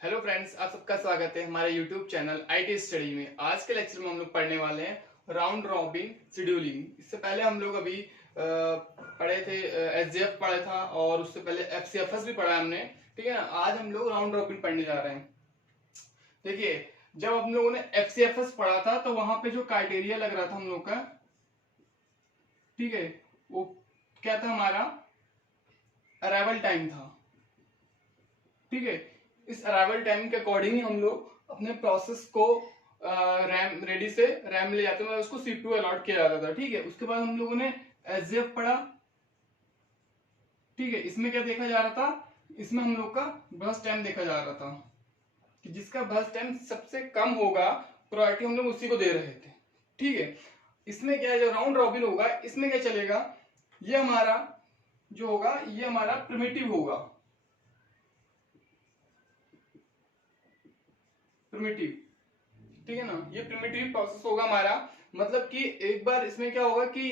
Hello friends, आप सबका स्वागत है हमारे यूट्यूब चैनल आईटी स्टडी में। आज के लेक्चर में हम लोग पढ़ने वाले हैं राउंड रॉबिन शेड्यूलिंग। इससे पहले हम लोग अभी पढ़े थे एसजीएफ पढ़ा था और उससे पहले एफसीएफएस भी पढ़ा है हमने। ठीक है ना। आज हम लोग राउंड रॉबिन पढ़ने जा रहे हैं। देखिए, जब हम लोगों ने एफसीएफएस पढ़ा था तो वहां पे जो क्राइटेरिया लग रहा था हम लोग का, ठीक है, वो क्या था, हमारा अराइवल टाइम था। ठीक है। इस अराइवल टाइम के अकॉर्डिंग ही हम लोग अपने प्रोसेस को रैम रेडी से रैम ले जाते थे, उसको सीपीयू अलॉट किया जाता था। ठीक है। उसके बाद हम लोगों ने एसजीएफ पढ़ा। ठीक है। इसमें क्या देखा जा रहा था, इसमें हम लोग का बर्स्ट टाइम देखा जा रहा था कि जिसका बर्स्ट टाइम सबसे कम होगा, प्रायोरिटी हम लोग उसी को दे रहे थे। ठीक है। इसमें क्या है, जो राउंड रॉबिन होगा इसमें क्या चलेगा, ये हमारा जो होगा ये हमारा प्रिमिटिव होगा। प्रिमिटिव, ठीक है ना। ये प्रिमिटिव प्रोसेस होगा हमारा। मतलब कि एक बार इसमें क्या होगा कि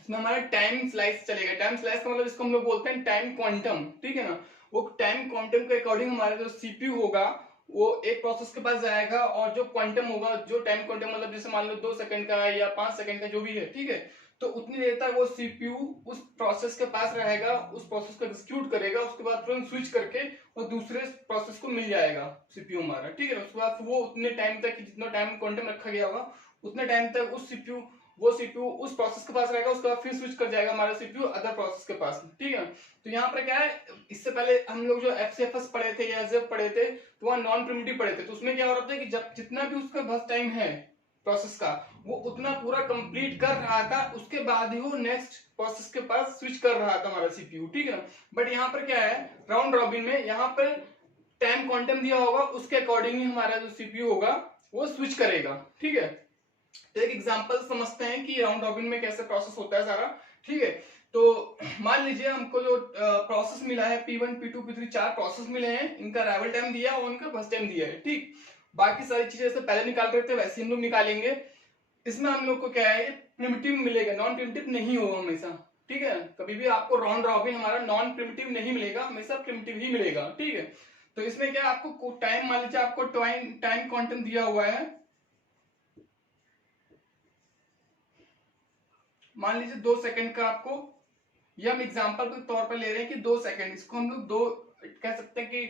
इसमें हमारा टाइम स्लाइस चलेगा। टाइम स्लाइस का मतलब इसको हम लोग बोलते हैं टाइम क्वांटम। ठीक है ना। वो टाइम क्वांटम के अकॉर्डिंग हमारा जो सीपीयू होगा वो एक प्रोसेस के पास जाएगा, और जो क्वांटम होगा, जो टाइम क्वांटम मतलब जैसे मान लो 2 सेकंड का है या 5 सेकंड का जो भी है, ठीक है, तो उतनी देर तक वो सीपीयू उस प्रोसेस के पास रहेगा, उस प्रोसेस को एग्जीक्यूट करेगा, उसके बाद तुरंत स्विच करके और दूसरे प्रोसेस को मिल जाएगा सीपीयू हमारा। ठीक है ना। उसके बाद वो उतने टाइम तक, जितना टाइम क्वांटम रखा गया होगा उतने टाइम तक वो सीपीयू उस प्रोसेस के पास रहेगा, उसके बाद फिर स्विच कर जाएगा हमारा सीपीयू अदर प्रोसेस के पास। ठीक है। तो यहाँ पर क्या है, इससे पहले हम लोग जो एफसीएफएस पढ़े थे या एसजीएफ पढ़े थे तो वहां नॉन प्रिमिटिव पढ़े थे। तो उसमें क्या हो रहा था कि जब जितना भी उसका बस टाइम है प्रोसेस का, वो उतना पूरा कंप्लीट कर रहा था, उसके बाद ही वो नेक्स्ट प्रोसेस के पास स्विच कर रहा था हमारा सीपीयू। ठीक है। बट यहाँ पर क्या है, राउंड रॉबिन में यहाँ पर टाइम क्वांटम दिया होगा, उसके अकॉर्डिंग ही हमारा जो सीपीयू होगा वो स्विच करेगा। ठीक है। तो एक एग्जांपल समझते हैं कि राउंड रॉबिन में कैसे प्रोसेस होता है सारा। ठीक है। तो मान लीजिए हमको जो प्रोसेस मिला है P1 P2 P3, 4 प्रोसेस मिले हैं, इनका अराइवल टाइम दिया और उनका बस टाइम दिया है। ठीक। बाकी सारी चीजें जैसे पहले निकाल रहे थे वैसे हम लोग निकालेंगे। इसमें हम लोग को क्या है, प्रिमिटिव मिलेगा, नॉन प्रिमिटिव नहीं होगा हमेशा। ठीक है। कभी भी आपको राउंड रॉबिन हमारा नॉन प्रिमिटिव नहीं मिलेगा, हमेशा प्रिमिटिव ही मिलेगा। ठीक है। तो इसमें क्या, आपको टाइम, मान लीजिए आपको टाइम क्वांटम दिया हुआ है, मान लीजिए 2 सेकंड का आपको, ये हम एग्जांपल के तौर पर ले रहे हैं कि 2 सेकंड, इसको हम लोग दो कह सकते हैं कि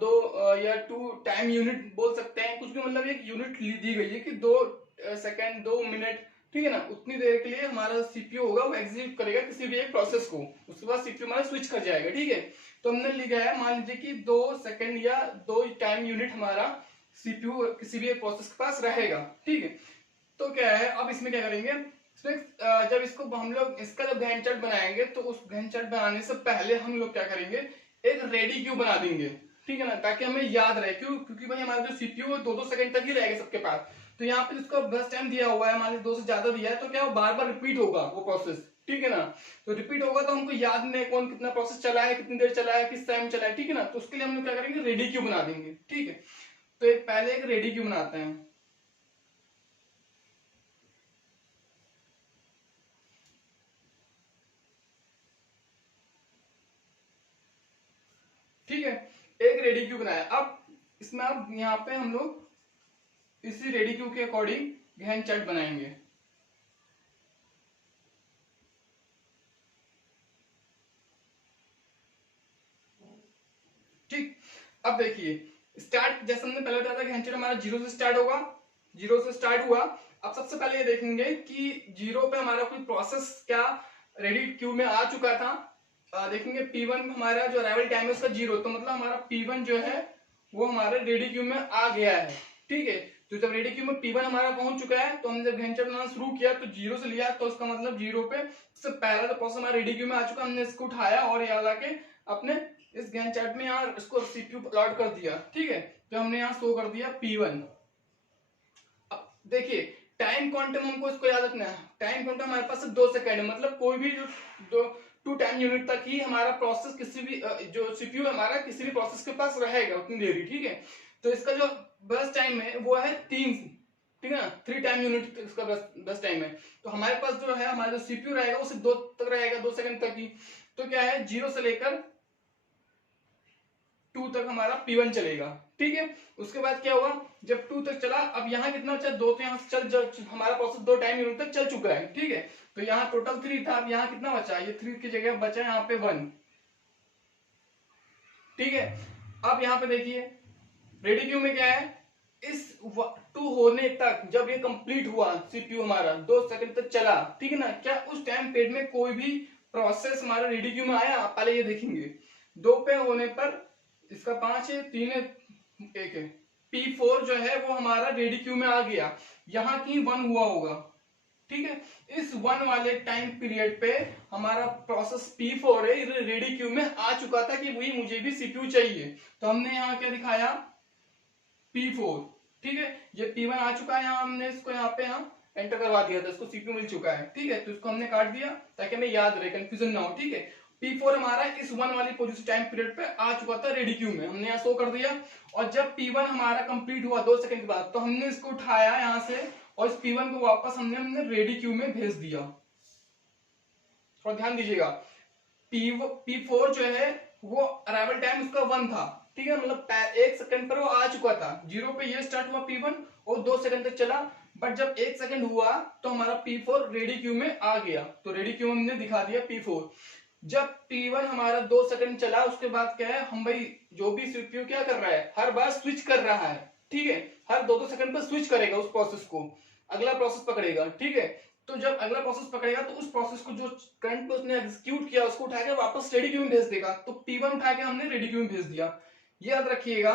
दो या 2 टाइम यूनिट बोल सकते हैं, कुछ भी, मतलब एक यूनिट दी गई है कि 2 सेकंड 2 मिनट। ठीक है ना। उतनी देर के लिए हमारा सीपीयू होगा वो एग्जीक्यूट करेगा किसी भी एक प्रोसेस को, उसके बाद सीपीयू हमारा स्विच कर जाएगा। ठीक है। तो हमने लिखा है, मान लीजिए कि 2 सेकंड या 2 टाइम यूनिट हमारा सीपीयू किसी भी एक प्रोसेस के पास रहेगा। ठीक है। तो क्या है, अब इसमें क्या करेंगे, इसमें जब इसको हम लोग इसका जब गैंट चार्ट बनाएंगे तो उस गैंट चार्ट बनाने से पहले हम लोग क्या करेंगे, एक रेडी क्यू बना देंगे। ठीक है ना, ताकि हमें याद रहे। क्यों? क्योंकि भाई हमारा जो सीपीयू है 2-2 सेकंड तक ही रहेगा सबके पास। तो यहाँ पे इसका बस टाइम दिया हुआ है, मान लीजिए 2 से ज्यादा दिया है, तो क्या बार बार रिपीट होगा वो प्रोसेस। ठीक है ना। तो रिपीट होगा तो हमको याद नहीं कौन कितना प्रोसेस चला है, कितनी देर चला है, किस टाइम चला है। ठीक है ना। तो उसके लिए हम लोग क्या करेंगे, रेडी क्यू बना देंगे। ठीक है। तो एक पहले एक रेडी क्यू बनाते हैं। ठीक है। एक रेडी क्यू बनाया। अब इसमें अब यहाँ पे हम लोग इसी रेडी क्यू के अकॉर्डिंग गहन चार्ट बनाएंगे। ठीक। अब देखिए, स्टार्ट जैसे हमने पहले बताया था, गहन चार्ट हमारा 0 से स्टार्ट होगा। 0 से स्टार्ट हुआ। अब सबसे पहले ये देखेंगे कि 0 पे हमारा कोई प्रोसेस क्या रेडी क्यू में आ चुका था। देखेंगे P1 हमारा जो अराइवल टाइम है उसका 0, तो मतलब हमारा P1 जो है वो हमारे रेडी क्यू में आ गया है। ठीक है। तो जब रेडी क्यू में P1 हमारा पहुंच चुका है, तो हमने जब गहन चार्ट बनाना शुरू किया तो 0 से लिया, तो उसका मतलब 0 पे सबसे पहला तो प्रोसेस हमारा रेडी क्यू में आ चुका, हमने इसको उठाया और यहाँ लाके अपने इस गैन चार्ट में यहाँ इसको सीपीयू प्लॉट कर दिया। ठीक है। तो हमने यहाँ शो कर दिया P1। अब देखिए, टाइम क्वांटम हमको इसको याद रखना है। टाइम क्वांटम हमारे पास 2 सेकंड है, मतलब कोई भी जो दो 2 टाइम यूनिट तक ही हमारा प्रोसेस किसी भी जो सीपीयू हमारा किसी भी प्रोसेस के पास रहेगा उतनी देर ही। ठीक है। तो इसका जो बस टाइम है वो है 3। ठीक है ना। 3 टाइम यूनिट इसका बस टाइम है। तो हमारे पास जो है, हमारा जो सीपीयू रहेगा वो सिर्फ 2 तक रहेगा, 2 सेकंड तक ही। तो क्या है, 0 से लेकर 2 तक हमारा P1 चलेगा, ठीक है। उसके बाद क्या हुआ, जब 2 तक चला, अब यहाँ कितना बचा 2, तो यहाँ से हमारा प्रोसेस 2 टाइम यूनिट तक चल चुका है, ठीक है। तो यहाँ टोटल 3 था, अब यहाँ कितना बचा, ये 3 की जगह बचा यहाँ पे 1, ठीक है। अब यहाँ पे देखिए रेडी क्यू में क्या है, इस 2 होने तक जब ये कंप्लीट हुआ सीपीयू हमारा 2 सेकंड तक चला, ठीक है ना, क्या उस टाइम पीरियड में कोई भी प्रोसेस हमारा रेडी क्यू में आया, पहले ये देखेंगे। 2 पे होने पर इसका 5 है, 3 है, 1 है, P4 जो है वो हमारा रेडी क्यू में आ गया, यहाँ की 1 हुआ होगा, ठीक है। इस 1 वाले टाइम पीरियड पे हमारा प्रोसेस P4 है रेडी क्यू में आ चुका था कि वही मुझे भी सीपीयू चाहिए, तो हमने यहाँ क्या दिखाया P4, ठीक है। ये P1 आ चुका है, यहाँ हमने इसको यहाँ पे एंटर करवा दिया था, इसको सीपीयू मिल चुका है, ठीक है। तो इसको हमने काट दिया ताकि हमें याद रहे, कंफ्यूजन ना हो, ठीक है। P4 हमारा इस 1 वाली पोजीशन टाइम पीरियड पे आ चुका था रेडी क्यू में, हमने यहाँ शो कर दिया। और जब P1 हमारा कंप्लीट हुआ 2 सेकंड के बाद, तो हमने इसको उठाया यहाँ से और इस P1 को वापस हमने रेडी क्यू में भेज दिया। और ध्यान दीजिएगा P4 जो है वो अराइवल टाइम उसका 1 था, ठीक है, मतलब 1 सेकंड पर वो आ चुका था। 0 पे ये स्टार्ट हुआ P1 और 2 सेकंड तक चला, बट जब 1 सेकंड हुआ तो हमारा P4 रेडी क्यू में आ गया, तो रेडी क्यू में हमने दिखा दिया P4। जब P1 हमारा 2 सेकंड चला, उसके बाद क्या है, हम भाई जो भी सीपीयू क्या कर रहा है, हर बार स्विच कर रहा है, ठीक है, हर 2-2 सेकंड पर स्विच करेगा उस प्रोसेस को, अगला प्रोसेस पकड़ेगा, ठीक है। तो जब अगला प्रोसेस पकड़ेगा तो उस प्रोसेस को जो करंट पे उसने एग्जीक्यूट किया उसको उठा के वापस रेडी क्यू में भेज देगा, तो P1 उठा के हमने रेडी क्यू में भेज दिया। ये याद रखिएगा,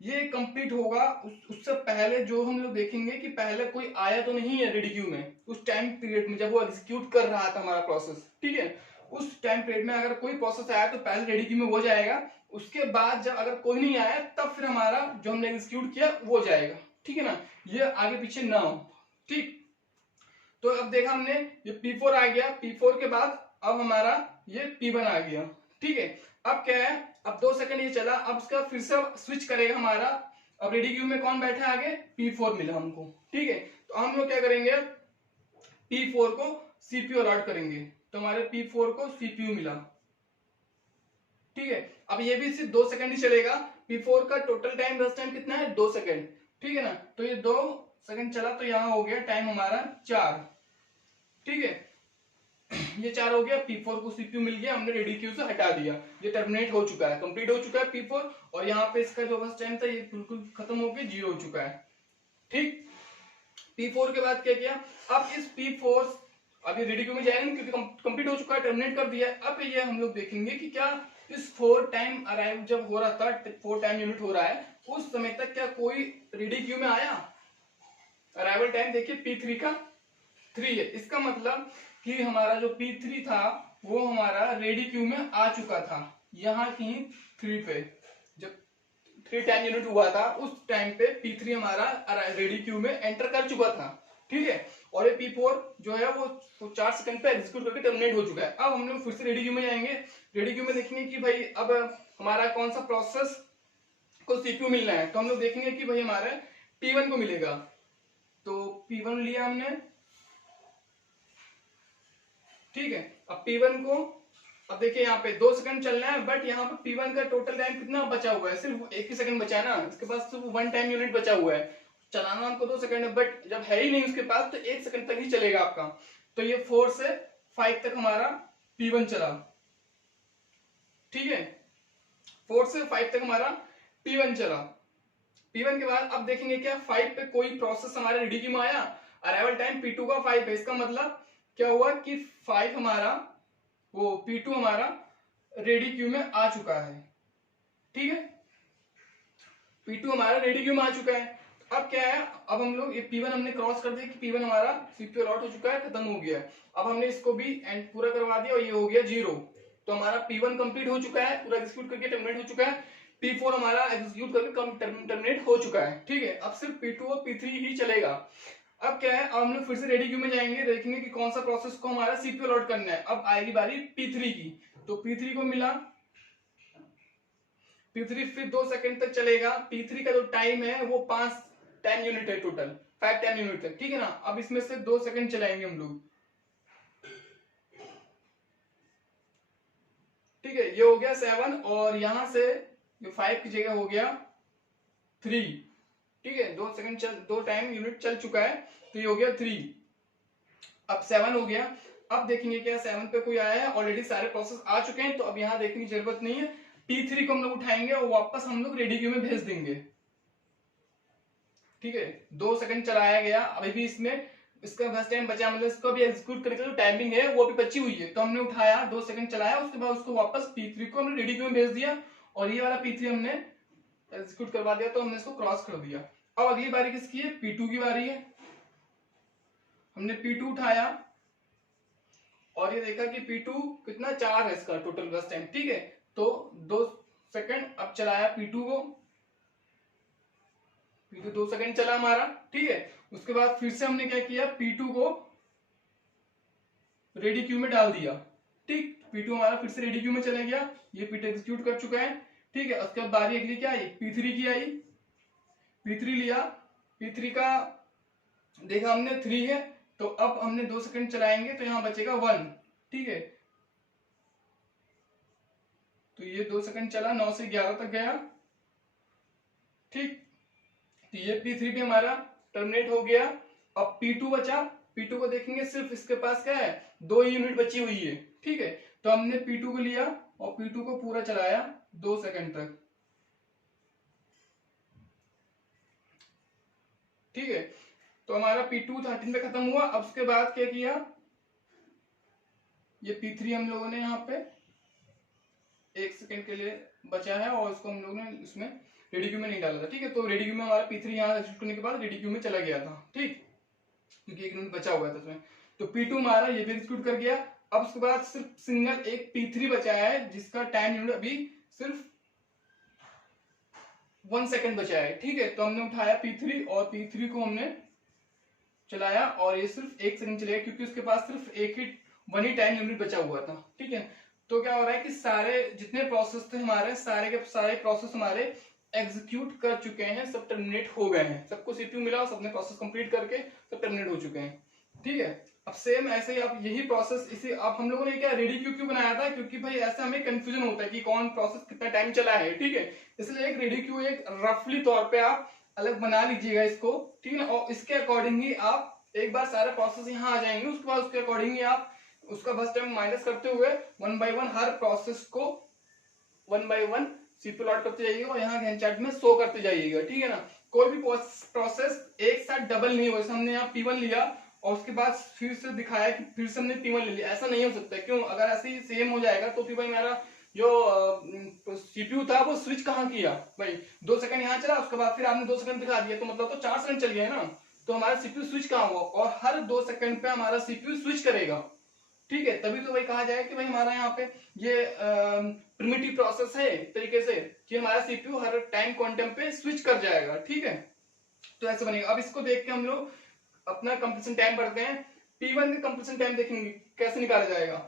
ये कंप्लीट होगा उससे पहले जो हम लोग देखेंगे कि पहले कोई आया तो नहीं है रेडी क्यू में, उस टाइम पीरियड में जब वो एग्जीक्यूट कर रहा था हमारा प्रोसेस, ठीक है। उस टाइम पीरियड में अगर कोई प्रोसेस आया तो पहले रेडी क्यू में हो जाएगा, उसके बाद जब अगर कोई नहीं आया तब फिर हमारा जो हमने एग्जीक्यूट किया वो जाएगा, ठीक है ना, ये आगे पीछे ना हो, ठीक। तो अब देखा हमने ये P4 आ गया, P4 के बाद अब हमारा ये P1 आ गया, ठीक है। अब क्या है, अब 2 सेकंड ये चला, अब इसका फिर से स्विच करेगा हमारा, अब रेडी क्यू में कौन बैठा है आगे, P4 मिला हमको, ठीक है। तो हम लोग क्या करेंगे, P4 को सीपीयू अलॉट करेंगे, तो हमारे P4 को सीपीयू मिला, ठीक है। अब ये भी सिर्फ 2 सेकंड ही चलेगा, P4 का टोटल टाइम रेस्ट टाइम कितना है 2 सेकंड, ठीक है ना। तो ये 2 सेकंड चला तो यहाँ हो गया टाइम हमारा 4, ठीक है। ये 4 हो गया, P4 को सीपीयू मिल गया, हमने रेडी क्यू से हटा दिया, ये टर्मिनेट हो चुका है, कंप्लीट हो चुका है P4, और यहाँ पे इसका जो बस टाइम था ये बिल्कुल खत्म होकर 0 हो चुका है, ठीक। P4 के बाद क्या किया, अब इस P4 अभी रेडी क्यू में जाएंगे क्योंकि कंप्लीट हो चुका है, टर्मिनेट कर दिया। अब ये हम लोग देखेंगे कि क्या इस 4 टाइम अराइव जब हो रहा था, 4 टाइम यूनिट हो रहा है, उस समय तक क्या कोई रेडी क्यू में आया, अराइवल टाइम देखिए P3 का 3 है, इसका मतलब कि हमारा जो P3 था वो हमारा रेडी क्यू में आ चुका था, यहाँ की 3 पे जब 3 टाइम यूनिट हुआ था उस टाइम पे P3 हमारा रेडी क्यू में एंटर कर चुका था, ठीक है। और ये P4 जो है वो 4 सेकंड पे एग्जीक्यूट करके टर्मिनेट हो चुका है। अब हम लोग फिर से रेडी क्यू में जाएंगे, रेडी क्यू में देखेंगे कि भाई अब हमारा कौन सा प्रोसेस को सीपीयू मिलना है, तो हम लोग देखेंगे कि भाई हमारा P1 को मिलेगा, तो P1 लिया हमने, ठीक है। अब P1 को, अब देखिए यहाँ पे 2 सेकंड चलना है, बट यहाँ पे P1 का टोटल टाइम कितना बचा हुआ है, सिर्फ 1 ही सेकंड बचा है ना, इसके पास सिर्फ 1 टाइम यूनिट बचा हुआ है, चलाना हमको 2 सेकंड है, बट जब है ही नहीं उसके पास तो 1 सेकंड तक ही चलेगा आपका। तो ये 4 से 5 तक हमारा P1 चला, ठीक है, 4 से 5 तक हमारा P1 चला। P1 के बाद अब देखेंगे क्या 5 पे कोई प्रोसेस हमारे रेडी क्यू में आया, अराइवल टाइम P2 का 5 है, इसका मतलब क्या हुआ कि 5 हमारा वो P2 हमारा रेडी क्यू में आ चुका है, ठीक है, P2 हमारा रेडी क्यू में आ चुका है। अब क्या है, अब हम लोग ये P1 हमने क्रॉस कर दिया कि P1 हमारा सीपीयू अलॉट हो चुका है, खत्म हो गया है। अब हमने इसको भी एंड पूरा करवा दिया और ये हो गया 0, तो हमारा P1 कंप्लीट हो चुका है, पूरा एग्जीक्यूट करके टर्मिनेट हो चुका है, P4 हमारा एग्जीक्यूट करके टर्मिनेट हो चुका है, ठीक है। अब सिर्फ P2 और P3 ही चलेगा। अब क्या है, अब हम लोग फिर से रेडी क्यू में जाएंगे, देखेंगे कि कौन सा प्रोसेस को हमारा सीपीयू अलॉट करना है। अब आएगी बारी P3 की, तो P3 को मिला, P3 फिर 2 सेकंड तक चलेगा, P3 का जो टाइम है वो 5 टाइम यूनिट है, टोटल 5 टाइम यूनिट है, ठीक है ना। अब इसमें से 2 सेकंड चलाएंगे हम लोग, ठीक है, ये हो गया 7, और यहां से ये 5 की जगह हो गया 3। ठीक है, 2 सेकंड चल, 2 टाइम यूनिट चल चुका है, तो ये हो गया 3। अब 7 हो गया। अब देखेंगे क्या 7 पे कोई आया है, ऑलरेडी सारे प्रोसेस आ चुके हैं, तो अब यहाँ देखने की जरूरत नहीं है। T3 को हम लोग उठाएंगे और वापस हम लोग रेडी क्यू में भेज देंगे। ठीक है, 2 सेकंड चलाया गया, अभी भी इसमें इसका फर्स्ट टाइम बचा, मतलब इसको भी एग्जीक्यूट करने की जो टाइमिंग है वो भी बची हुई है, तो हमने उठाया 2 सेकंड चलाया, उसके बाद उसको वापस P3 को हमने रेडी क्यू में भेज दिया और ये वाला P3 हमने एग्जीक्यूट करवा दिया, तो हमने इसको क्रॉस कर दिया। अब अगली बारी किसकी है, P2 की बारी है। हमने P2 उठाया और ये देखा कि P2 कितना 4 है इसका टोटल बस टाइम। ठीक है, तो 2 सेकंड अब चलाया P2 को, P2 2 सेकंड चला हमारा। ठीक है, उसके बाद फिर से हमने क्या किया, P2 को रेडी क्यू में डाल दिया। ठीक, P2 हमारा फिर से रेडी क्यू में चला गया, ये P2 एग्जीक्यूट कर चुका है। ठीक है, उसके बाद बारी अगली क्या आई, P3 की आई। P3 लिया, P3 का देखा हमने 3 है, तो अब हमने 2 सेकंड चलाएंगे तो यहां बचेगा 1। ठीक है, तो ये 2 सेकंड चला, 9 से 11 तक गया। ठीक, तो ये P3 भी हमारा टर्मिनेट हो गया। अब P2 बचा, P2 को देखेंगे, सिर्फ इसके पास क्या है, 2 यूनिट बची हुई है। ठीक है, तो हमने P2 को लिया और P2 को पूरा चलाया 2 सेकंड तक। ठीक है, तो हमारा P2 13 पे खत्म हुआ। अब उसके बाद क्या किया, ये P3 हम लोगों ने यहाँ पे 1 सेकंड के लिए बचा है और उसको हम लोगों ने इसमें रेडी क्यू में नहीं डाला था। ठीक है, तो रेडी क्यू में हमारा P3 यहाँ एग्जीक्यूट करने के बाद रेडी क्यू में चला गया था। ठीक, क्योंकि 1 यूनिट बचा हुआ था उसमें, तो P2 हमारा ये भी एग्जीक्यूट कर गया। अब उसके बाद सिर्फ सिंगल एक P3 बचा है, जिसका टाइम यूनिट अभी सिर्फ 1 सेकंड बचा है। ठीक है, तो हमने उठाया P3 और P3 को हमने चलाया और ये सिर्फ 1 सेकंड चलेगा, क्योंकि उसके पास सिर्फ वन ही टाइम यूनिट बचा हुआ था। ठीक है, तो क्या हो रहा है कि सारे जितने प्रोसेस थे हमारे, सारे के सारे प्रोसेस हमारे एग्जीक्यूट कर चुके हैं, सब टर्मिनेट हो गए हैं, सबको सीपीयू मिला और सबने प्रोसेस कंप्लीट करके सब टर्मिनेट हो चुके हैं। ठीक है, अब सेम ऐसे ही आप यही प्रोसेस इसी आप हम लोगों ने क्या रेडी क्यू क्यों बनाया था, क्योंकि भाई ऐसा हमें कंफ्यूजन होता है कि कौन प्रोसेस कितना टाइम चला है। ठीक है, इसलिए एक रेडी क्यू एक रफली तौर पे आप अलग बना लीजिएगा इसको। ठीक है, और इसके अकॉर्डिंग ही आप एक बार सारे प्रोसेस यहाँ आ जाएंगे, उसके बाद उसके अकॉर्डिंग ही आप उसका फर्स्ट टाइम माइनस करते हुए 1 बाय 1 हर प्रोसेस को 1 बाय 1 सीपीयू लॉट करते जाइएगा और यहाँ गैंट चार्ट में शो करते जाइएगा। ठीक है ना, कोई भी प्रोसेस एक साथ डबल नहीं हो, हमने यहाँ P1 लिया और उसके बाद फिर से दिखाया कि फिर से हमने P1 ले लिया, ऐसा नहीं हो सकता। क्यों, अगर ऐसे ही सेम हो जाएगा तो फिर भाई मेरा जो सीपीयू था वो स्विच कहाँ किया, भाई 2 सेकंड यहाँ चला, उसके बाद फिर आपने 2 सेकंड दिखा दिया, तो मतलब तो 4 सेकंड चल गया है ना, तो हमारा सीपीयू स्विच कहाँ हुआ, और हर 2 सेकंड पे हमारा सीपीयू स्विच करेगा। ठीक है, तभी तो भाई कहा जाए कि भाई हमारा यहाँ पे ये प्रिमिटिव प्रोसेस है एक तरीके से, कि हमारा सीपीयू हर टाइम क्वांटम पे स्विच कर जाएगा। ठीक है, तो ऐसे बनेगा। अब इसको देख के हम लोग अपना कंप्लीशन टाइम पढ़ते हैं। P1 का कंप्लीशन टाइम देखेंगे कैसे निकाला जाएगा,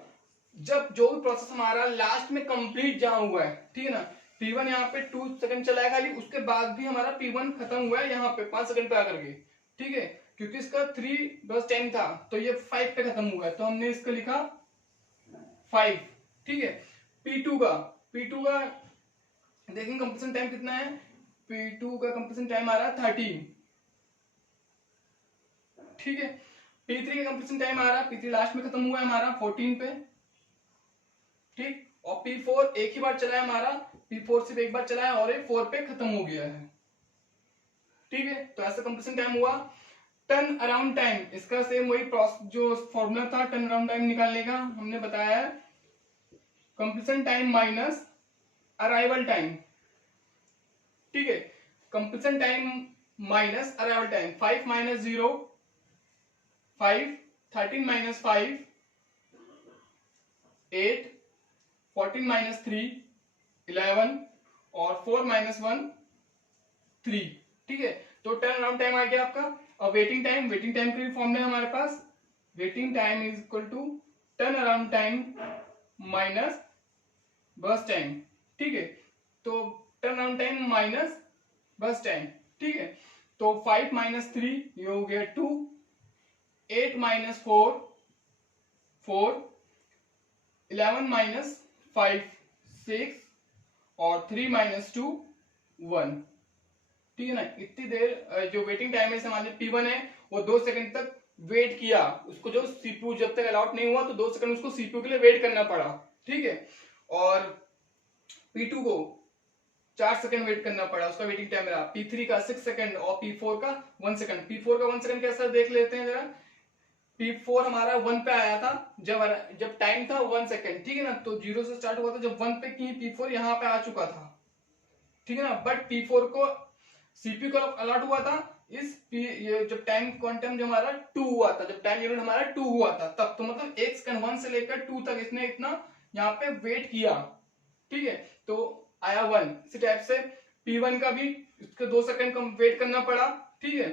जब जो भी प्रोसेस हमारा लास्ट में कंप्लीट जहां हुआ है। ठीक है ना, P1 यहाँ पे 2 सेकंड चला है खाली, उसके बाद भी हमारा P1 खत्म हुआ है यहाँ पे 5 सेकंड पे आकर के। ठीक है, क्योंकि इसका 3 बस 10 था, तो ये 5 पे खत्म हुआ है, तो हमने इसका लिखा 5। ठीक है, P2 का देखेंगे कंप्लीशन टाइम कितना है, P2 का कंप्लीशन टाइम आ रहा है 13। ठीक है, P3 का कंप्लीशन टाइम आ रहा है, P3 लास्ट में खत्म हुआ है हमारा 14 पे। ठीक, और P4 एक ही बार चला है हमारा, P4 सिर्फ एक बार चला है और ये 4 पे खत्म हो गया है। ठीक है, तो ऐसा कंप्लीशन टाइम हुआ। टर्न अराउंड टाइम, इसका सेम वही जो फॉर्मूला था टर्न अराउंड टाइम निकालने का, हमने बताया है completion time minus arrival time. ठीक है, completion time minus arrival time, 5 minus 0 5, 13 minus 5 8, 14 minus 3 11 और 4 माइनस 1 3। ठीक है, तो टर्न अराउंड टाइम आ गया आपका। और वेटिंग टाइम का भी फॉर्मूला है हमारे पास, waiting time is equal to turn around time minus burst time. ठीक है, तो turn around time minus burst time. ठीक है, तो 5 माइनस 3 ये हो गया 2, 8 माइनस 4 4, 11 माइनस 5 6 और 3 - 2 1। ठीक है ना, इतनी देर जो वेटिंग टाइम है हमारे P1 है वो 2 सेकंड तक वेट किया, उसको जो सीपीयू जब तक अलॉट नहीं हुआ तो 2 सेकंड उसको सीपीयू के लिए वेट करना पड़ा। ठीक है, और P2 को 4 सेकंड वेट करना पड़ा, उसका वेटिंग टाइम रहा। P3 का 6 सेकंड और P4 का 1 सेकंड। P4 का 1 सेकंड कैसा देख लेते हैं जरा। P4 हमारा 1 पे आया था जब टाइम था 1 सेकंड। ठीक है ना, तो 0 से स्टार्ट हुआ था, जब 1 पे की P4 यहाँ पे आ चुका था। ठीक है ना, बट P4 को सीपीयू का अलॉट हुआ था ये जब टाइम क्वांटम जो हमारा 2 हुआ था, जब टाइम यूनिट हमारा 2 हुआ था तब। तो मतलब 1 सेकंड 1 से लेकर 2 तक इसने इतना यहाँ पे वेट किया। ठीक है, तो आया 1। इसी टाइप से P1 का भी इसके 2 सेकंड कम वेट करना पड़ा। ठीक है,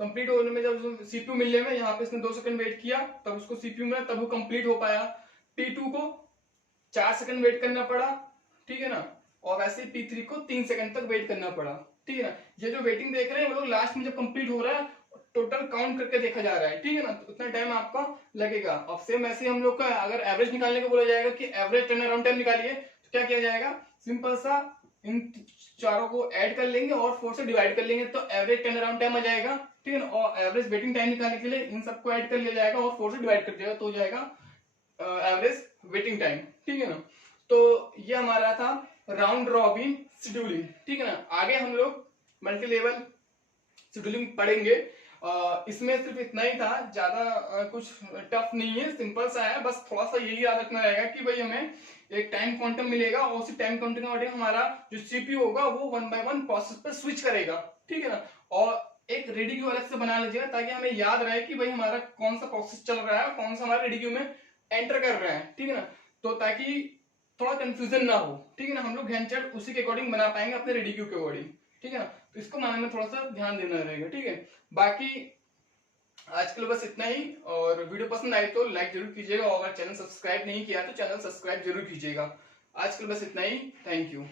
कंप्लीट होने में जब सीपीयू मिलने में यहाँ पे इसने 2 सेकंड वेट किया, तब उसको सीपीयू मिला, तब वो कंप्लीट हो पाया। P2 को 4 सेकंड वेट करना पड़ा। ठीक है ना, और वैसे P3 को 3 सेकंड तक वेट करना पड़ा। ठीक है ना, ये जो वेटिंग देख रहे हैं वो लोग लास्ट में जब कंप्लीट हो रहा है टोटल काउंट करके देखा जा रहा है। ठीक है ना, तो उतना टाइम आपका लगेगा। और सेम ऐसे हम लोग का अगर एवरेज निकालने को बोला जाएगा कि एवरेज टर्न अराउंड टाइम निकालिए, तो क्या किया जाएगा, सिंपल सा इन चारों को ऐड कर लेंगे और 4 से डिवाइड कर लेंगे तो एवरेज टर्न अराउंड टाइम आ जाएगा। ठीक है ना, और एवरेज वेटिंग टाइम निकालने के लिए इन सबको ऐड कर लिया जाएगा और 4 से डिवाइड कर दिया तो हो जाएगा एवरेज वेटिंग टाइम। ठीक है ना, तो ये हमारा था राउंड रॉबिन शेड्यूलिंग। ठीक है ना, आगे हम लोग मल्टी लेवल शेड्यूलिंग पढ़ेंगे। इसमें सिर्फ इतना ही था, ज्यादा कुछ टफ नहीं है, सिंपल सा है। बस थोड़ा सा यही याद रखना रहेगा कि भाई हमें एक टाइम क्वांटम मिलेगा और उसी टाइम क्वांटम के अकॉर्डिंग हमारा जो सीपीयू होगा वो 1 बाय 1 प्रोसेस पे स्विच करेगा। ठीक है ना, और एक रेडी क्यू अलग से बना लीजिएगा ताकि हमें याद रहे कि भाई हमारा कौन सा प्रोसेस चल रहा है, कौन सा हमारा रेडी क्यू में एंटर कर रहा है। ठीक है ना, तो ताकि थोड़ा कंफ्यूजन ना हो। ठीक है ना, हम लोग हैंड चार्ट उसी के अकॉर्डिंग बना पाएंगे, अपने रेडी क्यू के अकॉर्डिंग। ठीक है ना, तो इसको बनाने में थोड़ा सा ध्यान देना रहेगा। ठीक है, बाकी आज के लिए बस इतना ही। और वीडियो पसंद आई तो लाइक जरूर कीजिएगा, और अगर चैनल सब्सक्राइब नहीं किया तो चैनल सब्सक्राइब जरूर कीजिएगा। आज के लिए बस इतना ही, थैंक यू।